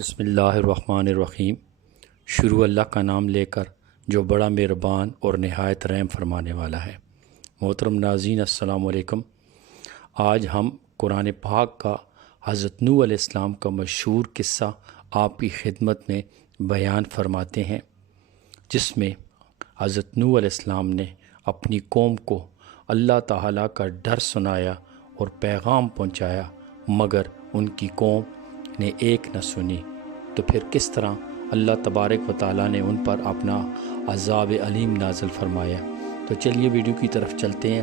بسم اللہ الرحمن الرحیم۔ شروع اللہ کا نام لے کر جو بڑا مہربان اور نہایت رحم فرمانے والا ہے۔ محترم ناظرین السلام علیکم۔ آج ہم قرآن پاک کا حضرت نوح علیہ السلام کا مشہور قصہ آپ کی خدمت میں بیان فرماتے ہیں، جس میں حضرت نوح علیہ السلام نے اپنی قوم کو اللہ تعالیٰ کا ڈر سنایا اور پیغام پہنچایا، مگر ان کی قوم نے ایک نہ سنی۔ تو پھر کس طرح اللہ تبارک و تعالیٰ نے ان پر اپنا عذاب علیم نازل فرمایا۔ تو چلیے ویڈیو کی طرف چلتے ہیں۔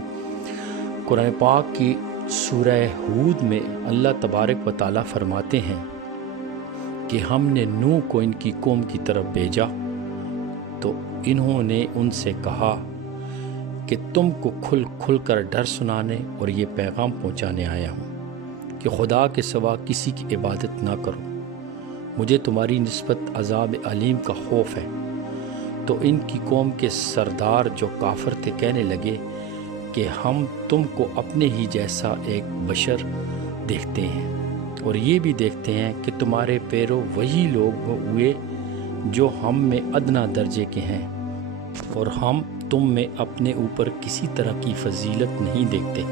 قرآن پاک کی سورہ ہود میں اللہ تبارک و تعالیٰ فرماتے ہیں کہ ہم نے نوح کو ان کی قوم کی طرف بھیجا تو انہوں نے ان سے کہا کہ تم کو کھل کھل کر ڈر سنانے اور یہ پیغام پہنچانے آیا ہوں کہ خدا کے سوا کسی کی عبادت نہ کرو، مجھے تمہاری نسبت عذاب علیم کا خوف ہے۔ تو ان کی قوم کے سردار جو کافر تھے کہنے لگے کہ ہم تم کو اپنے ہی جیسا ایک بشر دیکھتے ہیں، اور یہ بھی دیکھتے ہیں کہ تمہارے پیرو وہی لوگ ہوئے جو ہم میں ادنا درجے کے ہیں، اور ہم تم میں اپنے اوپر کسی طرح کی فضیلت نہیں دیکھتے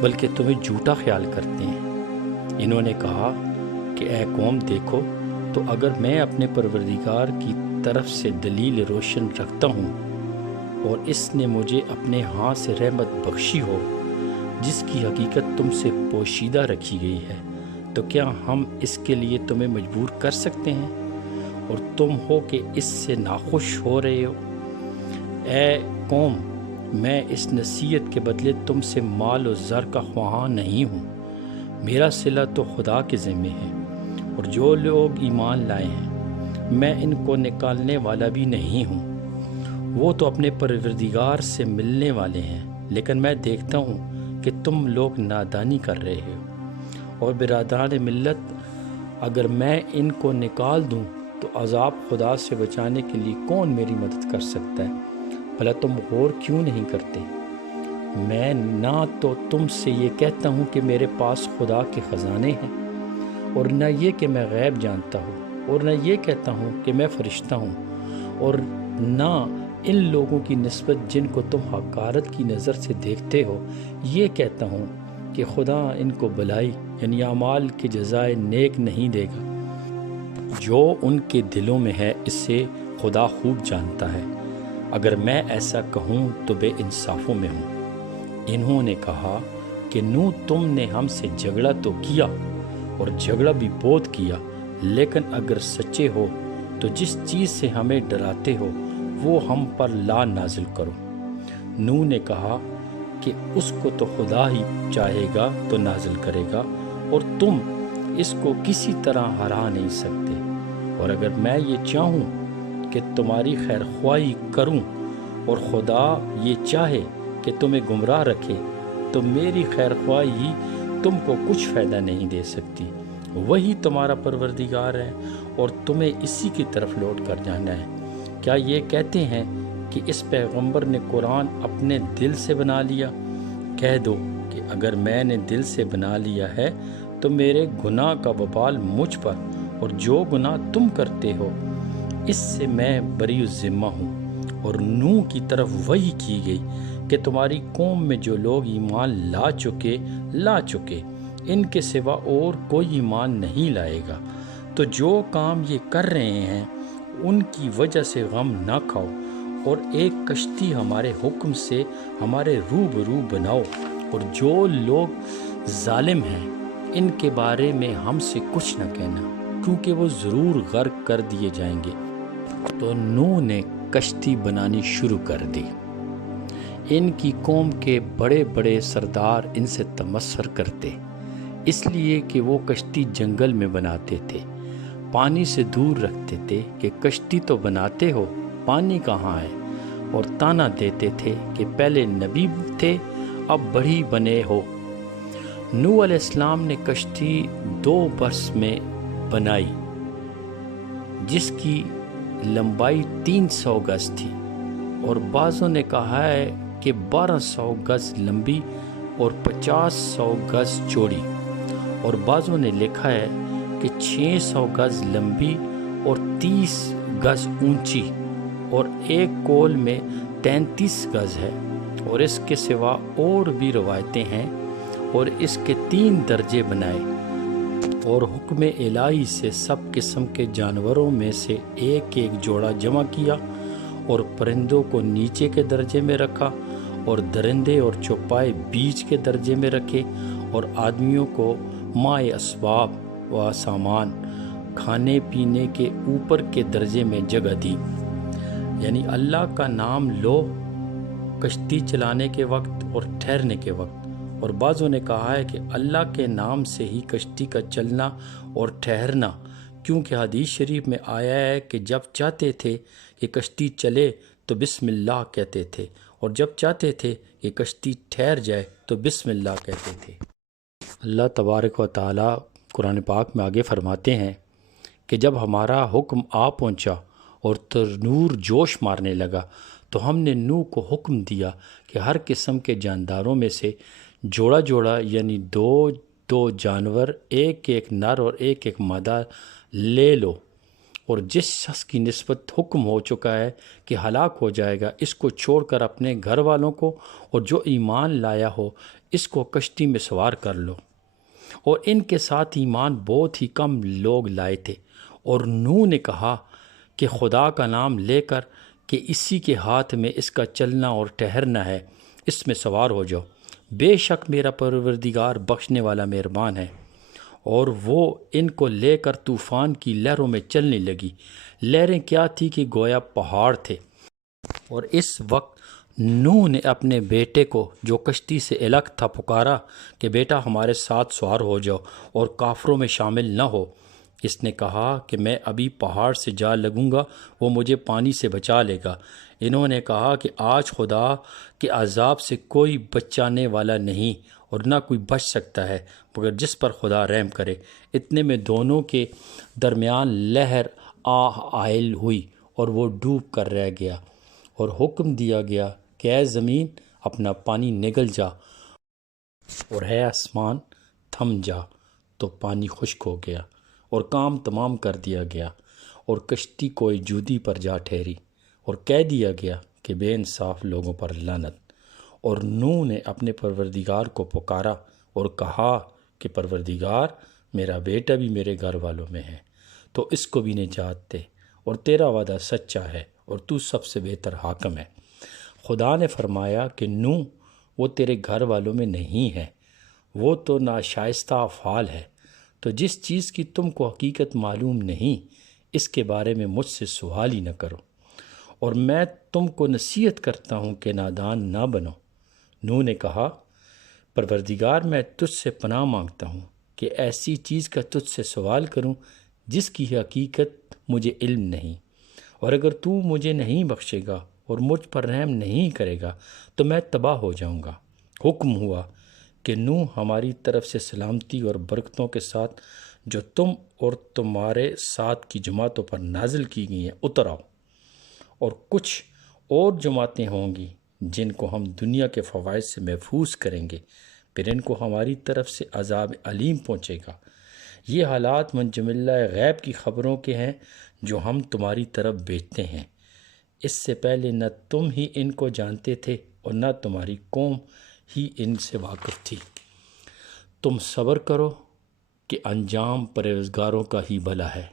بلکہ تمہیں جھوٹا خیال کرتے ہیں۔ انہوں نے کہا کہ اے قوم دیکھو تو اگر میں اپنے پروردگار کی طرف سے دلیل روشن رکھتا ہوں اور اس نے مجھے اپنے ہاں سے رحمت بخشی ہو جس کی حقیقت تم سے پوشیدہ رکھی گئی ہے، تو کیا ہم اس کے لیے تمہیں مجبور کر سکتے ہیں اور تم ہو کہ اس سے ناخوش ہو رہے ہو؟ اے قوم، میں اس نصیحت کے بدلے تم سے مال و زر کا خواہاں نہیں ہوں، میرا صلہ تو خدا کے ذمہ ہے، اور جو لوگ ایمان لائے ہیں میں ان کو نکالنے والا بھی نہیں ہوں، وہ تو اپنے پروردگار سے ملنے والے ہیں، لیکن میں دیکھتا ہوں کہ تم لوگ نادانی کر رہے ہو۔ اور برادران ملت، اگر میں ان کو نکال دوں تو عذاب خدا سے بچانے کے لیے کون میری مدد کر سکتا ہے؟ بھلا تم غور کیوں نہیں کرتے؟ میں نہ تو تم سے یہ کہتا ہوں کہ میرے پاس خدا کے خزانے ہیں، اور نہ یہ کہ میں غیب جانتا ہوں، اور نہ یہ کہتا ہوں کہ میں فرشتہ ہوں، اور نہ ان لوگوں کی نسبت جن کو تم حقارت کی نظر سے دیکھتے ہو یہ کہتا ہوں کہ خدا ان کو بلائی یعنی اعمال کی جزائے نیک نہیں دے گا۔ جو ان کے دلوں میں ہے اسے خدا خوب جانتا ہے، اگر میں ایسا کہوں تو بے انصافوں میں ہوں۔ انہوں نے کہا کہ نوح تم نے ہم سے جھگڑا تو کیا اور جھگڑا بھی بہت کیا، لیکن اگر سچے ہو تو جس چیز سے ہمیں ڈراتے ہو وہ ہم پر لا نازل کرو۔ نوح نے کہا کہ اس کو تو خدا ہی چاہے گا تو نازل کرے گا، اور تم اس کو کسی طرح ہرا نہیں سکتے، اور اگر میں یہ چاہوں کہ تمہاری خیر خواہی کروں اور خدا یہ چاہے کہ تمہیں گمراہ رکھے تو میری خیر خواہی تم کو کچھ فائدہ نہیں دے سکتی۔ وہی تمہارا پروردگار ہے اور تمہیں اسی کی طرف لوٹ کر جانا ہے۔ کیا یہ کہتے ہیں کہ اس پیغمبر نے قرآن اپنے دل سے بنا لیا؟ کہہ دو کہ اگر میں نے دل سے بنا لیا ہے تو میرے گناہ کا وبال مجھ پر، اور جو گناہ تم کرتے ہو اس سے میں بری الذمہ ہوں۔ اور نوح کی طرف وحی کی گئی کہ تمہاری قوم میں جو لوگ ایمان لا چکے ان کے سوا اور کوئی ایمان نہیں لائے گا، تو جو کام یہ کر رہے ہیں ان کی وجہ سے غم نہ کھاؤ، اور ایک کشتی ہمارے حکم سے ہمارے روبرو بناؤ، اور جو لوگ ظالم ہیں ان کے بارے میں ہم سے کچھ نہ کہنا، کیونکہ وہ ضرور غرق کر دیے جائیں گے۔ تو نوح نے کشتی بنانی شروع کر دی۔ ان کی قوم کے بڑے بڑے سردار ان سے تمسخر کرتے، اس لیے کہ وہ کشتی جنگل میں بناتے تھے، پانی سے دور رکھتے تھے کہ کشتی تو بناتے ہو، پانی کہاں ہے، اور تانا دیتے تھے کہ پہلے نبی تھے اب بڑھی بنے ہو۔ نوح علیہ السلام نے کشتی 2 برس میں بنائی جس کی لمبائی 300 گز تھی، اور بعضوں نے کہا ہے کہ 1200 گز لمبی اور 50 گز چوڑی، اور بعضوں نے لکھا ہے کہ کہ 600 گز لمبی اور 30 گز اونچی اور ایک کول میں 33 گز ہے، اور اس کے سوا اور بھی روایتیں ہیں، اور اس کے 3 درجے بنائے، اور حکم الہی سے سب قسم کے جانوروں میں سے ایک ایک جوڑا جمع کیا، اور پرندوں کو نیچے کے درجے میں رکھا، اور درندے اور چوپائے بیچ کے درجے میں رکھے، اور آدمیوں کو مائع اسباب و سامان کھانے پینے کے اوپر کے درجے میں جگہ دی۔ یعنی اللہ کا نام لو کشتی چلانے کے وقت اور ٹھہرنے کے وقت، اور بعضوں نے کہا ہے کہ اللہ کے نام سے ہی کشتی کا چلنا اور ٹھہرنا، کیونکہ حدیث شریف میں آیا ہے کہ جب چاہتے تھے کہ کشتی چلے تو بسم اللہ کہتے تھے، اور جب چاہتے تھے کہ کشتی ٹھہر جائے تو بسم اللہ کہتے تھے۔ اللہ تبارک و تعالی قرآن پاک میں آگے فرماتے ہیں کہ جب ہمارا حکم آ پہنچا اور تنور جوش مارنے لگا تو ہم نے نوح کو حکم دیا کہ ہر قسم کے جانداروں میں سے جوڑا جوڑا یعنی 2 جانور، ایک ایک نر اور ایک ایک مادہ لے لو، اور جس شخص کی نسبت حکم ہو چکا ہے کہ ہلاک ہو جائے گا، اس کو چھوڑ کر اپنے گھر والوں کو اور جو ایمان لایا ہو اس کو کشتی میں سوار کر لو۔ اور ان کے ساتھ ایمان بہت ہی کم لوگ لائے تھے، اور نوح نے کہا کہ خدا کا نام لے کر کہ اسی کے ہاتھ میں اس کا چلنا اور ٹھہرنا ہے، اس میں سوار ہو جاؤ، بے شک میرا پروردگار بخشنے والا مہربان ہے۔ اور وہ ان کو لے کر طوفان کی لہروں میں چلنے لگی۔ لہریں کیا تھی کہ گویا پہاڑ تھے۔ اور اس وقت نوح نے اپنے بیٹے کو جو کشتی سے الگ تھا پکارا کہ بیٹا ہمارے ساتھ سوار ہو جاؤ اور کافروں میں شامل نہ ہو۔ اس نے کہا کہ میں ابھی پہاڑ سے جا لگوں گا، وہ مجھے پانی سے بچا لے گا۔ انہوں نے کہا کہ آج خدا کے عذاب سے کوئی بچانے والا نہیں اور نہ کوئی بچ سکتا ہے مگر جس پر خدا رحم کرے۔ اتنے میں دونوں کے درمیان لہر حائل ہوئی اور وہ ڈوب کر رہ گیا، اور حکم دیا گیا کہ اے زمین اپنا پانی نگل جا، اور اے آسمان تھم جا، تو پانی خشک ہو گیا اور کام تمام کر دیا گیا، اور کشتی کوئی جودی پر جا ٹھہری، اور کہہ دیا گیا کہ بے انصاف لوگوں پر لعنت۔ اور نوح نے اپنے پروردگار کو پکارا اور کہا کہ پروردگار میرا بیٹا بھی میرے گھر والوں میں ہے، تو اس کو بھی نجات دے، اور تیرا وعدہ سچا ہے اور تو سب سے بہتر حاکم ہے۔ خدا نے فرمایا کہ نوح وہ تیرے گھر والوں میں نہیں ہے، وہ تو ناشائستہ افعال ہے، تو جس چیز کی تم کو حقیقت معلوم نہیں اس کے بارے میں مجھ سے سوال ہی نہ کرو، اور میں تم کو نصیحت کرتا ہوں کہ نادان نہ بنو۔ نوح نے کہا پروردگار میں تجھ سے پناہ مانگتا ہوں کہ ایسی چیز کا تجھ سے سوال کروں جس کی حقیقت مجھے علم نہیں، اور اگر تو مجھے نہیں بخشے گا اور مجھ پر رحم نہیں کرے گا تو میں تباہ ہو جاؤں گا۔ حکم ہوا کہ نوح ہماری طرف سے سلامتی اور برکتوں کے ساتھ جو تم اور تمہارے ساتھ کی جماعتوں پر نازل کی گئی ہیں اتر آؤ، اور کچھ اور جماعتیں ہوں گی جن کو ہم دنیا کے فوائد سے محفوظ کریں گے، پھر ان کو ہماری طرف سے عذاب علیم پہنچے گا۔ یہ حالات منجملہ غیب کی خبروں کے ہیں جو ہم تمہاری طرف بھیجتے ہیں۔ اس سے پہلے نہ تم ہی ان کو جانتے تھے اور نہ تمہاری قوم ہی ان سے واقف تھی۔ تم صبر کرو کہ انجام پرہیزگاروں کا ہی بھلا ہے۔